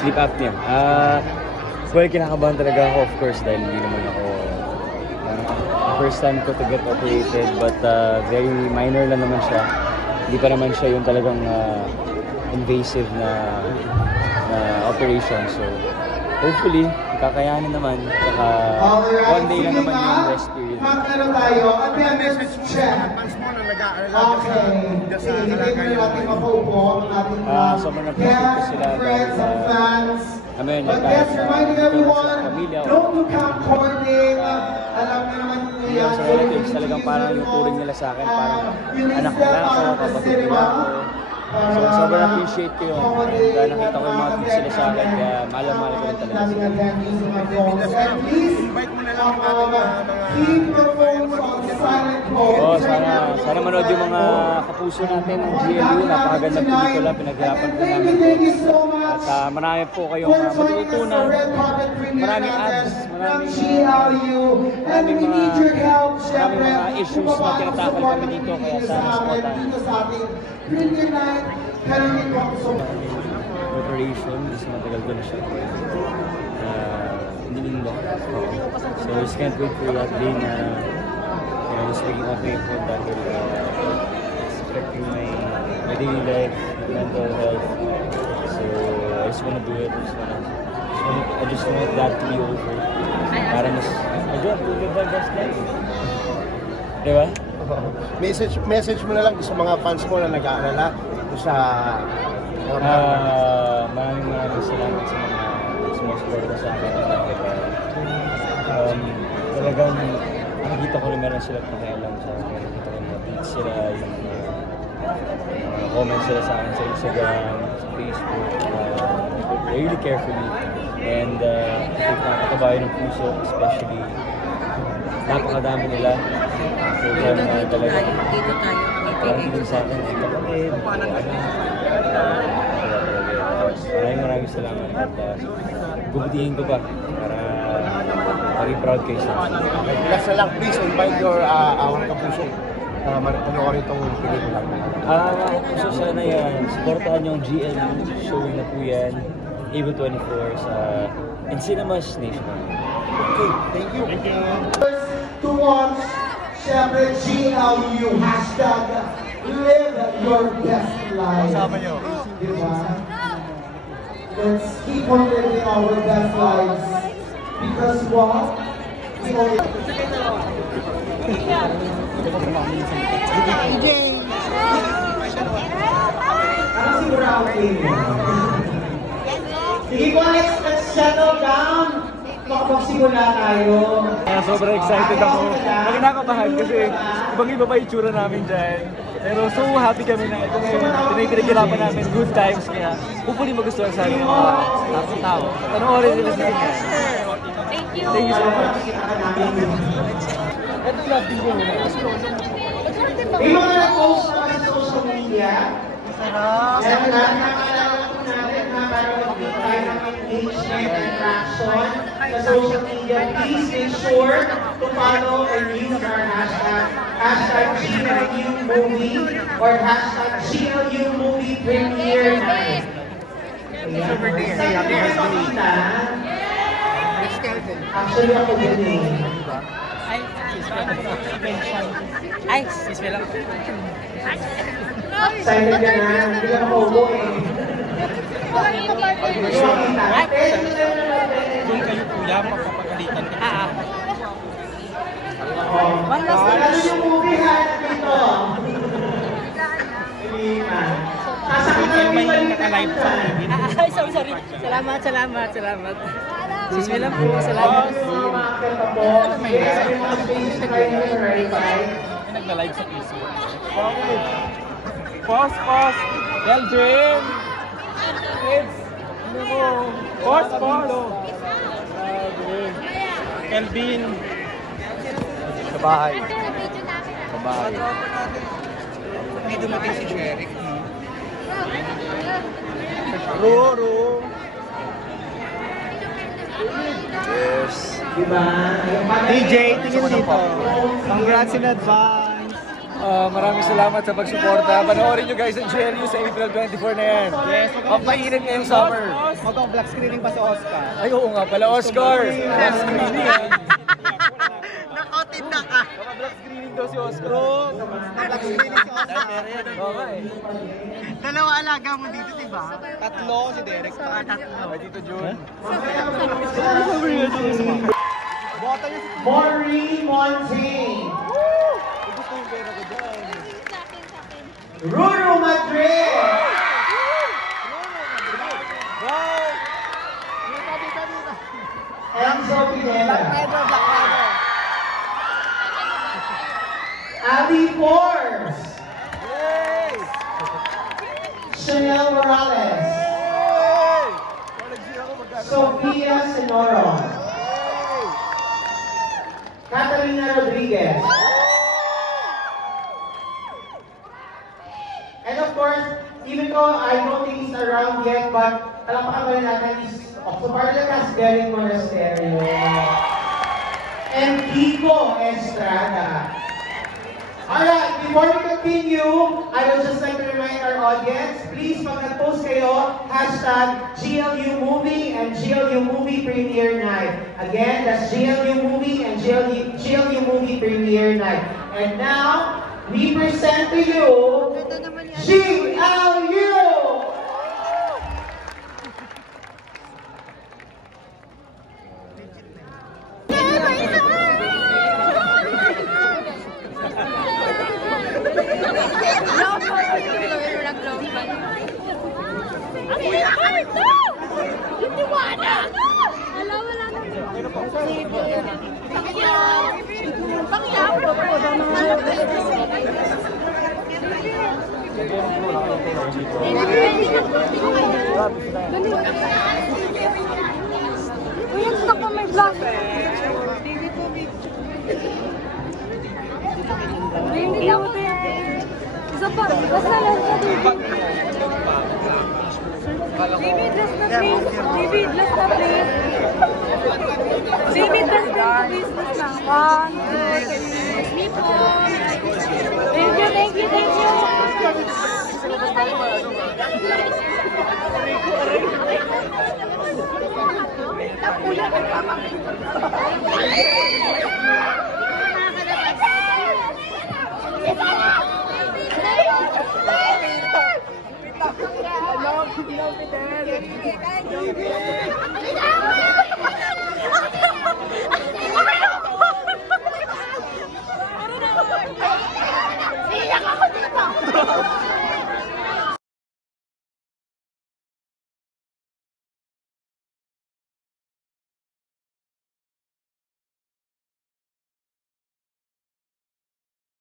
Sleep apnea. Well, kinakabahan talaga ako, of course, dahil hindi naman ako first time ko to get operated, but very minor lang naman siya. Hindi pa naman siya yung talagang invasive na operation. So, hopefully, kakayanin naman. Saka, one day lang naman yung rest period. Magkano tayo? At may message check. Okay. Sige, hindi na natin mapaupo ang ating sobrang na-appreciate ko sila friends and fans. But yes, reminding everyone, don't look according. Alam na naman po yan. Sa relatives, talagang parang yung turing nila sa akin, parang anak nila ako, kapatid nila ako. So, sobrang appreciate ko yun. And nakita ko yung mga tips sila sa akin, kaya mahal-mahal ko rin talaga sila. Keep your phones on silent mode. Sana manood yung mga kapuso natin ng GLU. Napakagandang pelikula, pinaghirapan po namin. At marami po kayong matututunan. Maraming ads, maraming mga issues na tinatakal kami dito. Kaya sana supportan. Preparation, kasi matagal ko na siya. Hindi nila. So I just can't wait for that day na just making okay for that dahil it's affecting my daily life, mental health. So I just wanna do it. I just want that to be over. Para mas to live my best life. Diba? Message mo na lang sa mga fans mo na nag-aalala sa maraming salamat sa mga sumusuporta sa akin. Talagang nakikita ko rin meron sila pakialam sa akin. Nakikita ko na sila yung comments sila sa akin sa Instagram, sa Facebook. They really care for me. And I think nakakatabayan ng puso, especially napakadami nila. So, dito tayo. Parang din sa akin, kapatid. Maraming salamat. At gubutihin ko pa para maging proud kayo sa akin. Last na lang, please invite your our kapuso. Panoorin itong pelikula. So sana yan, supportahan yung GLU. Showing na po yan. Able 24 sa in cinemas nationwide. Okay, thank you. To watch, syempre GLU, hashtag live your best life. Kasama nyo. Diba? Let's keep on living our best lives. Because what? We only... Ano si Brownie? Sige po, let's settle down. Makapagsimula tayo. Sobrang excited ako. Nakakabahan kasi ibang-iba pa itsura namin dyan. Pero so happy kami na ito ngayon. Pinagkirapan namin, good times. Kaya hopefully magustuhan sa amin ng mga tao. Panoorin nila sa akin. Thank you so much. Ito lahat din ko. May mga nag-post naman sa social media. Meron na nakalala po natin na para mag-take tayo ng engagement and traction sa social media. Please make sure to follow or use our hashtag GLU movie or hashtag GLU movie premiere night. Saan ka makakita? Actually ako din eh. Ay, sisme lang. Excited ka na, hindi lang ako eh. Kung kayo kuya, mapapagalitan ka. Ano yung movie hat dito? Sasakitan mo yung naka-live sa akin. Sorry. Salamat. Sisme lang po, salamat. Nagla-live sa Facebook. Pause. Eldrin! Kids! Pause! Kelvin! Sa bahay. May dumating si Jeric. Roro! Diba? DJ, tingin dito. Congrats in advance. Maraming salamat sa pagsuporta. Panoorin nyo guys ang GLU sa April 24 na yan. Yes. Pampainit ngayong summer. Mag-black screening pa sa Oscar. Ay, oo nga pala, Oscar. Black screening yan. Nakautin na ka. Black screening daw si Oscar. Black screening si Oscar. Okay. Dalawa alaga mo dito, diba? Tatlo si Derek. Tatlo. Ay, Tito Jun. Bota niya si Maureen Montaigne. Ruru Madrid. Enzo Pineda. Ali Forbes. Chanel Morales. Sofia Senoron. Catalina Rodriguez. And of course, even though I don't think he's around yet, but palakpakan pa rin natin, he's so part of the cast, Derek Monasterio. And Kiko Estrada. Alright, before we continue, I would just like to remind our audience, please pag nag-post kayo, hashtag GLU Movie and GLU Movie Premiere Night. Again, that's GLU Movie and GLU Movie Premiere Night. And now, we present to you GLU! Hello,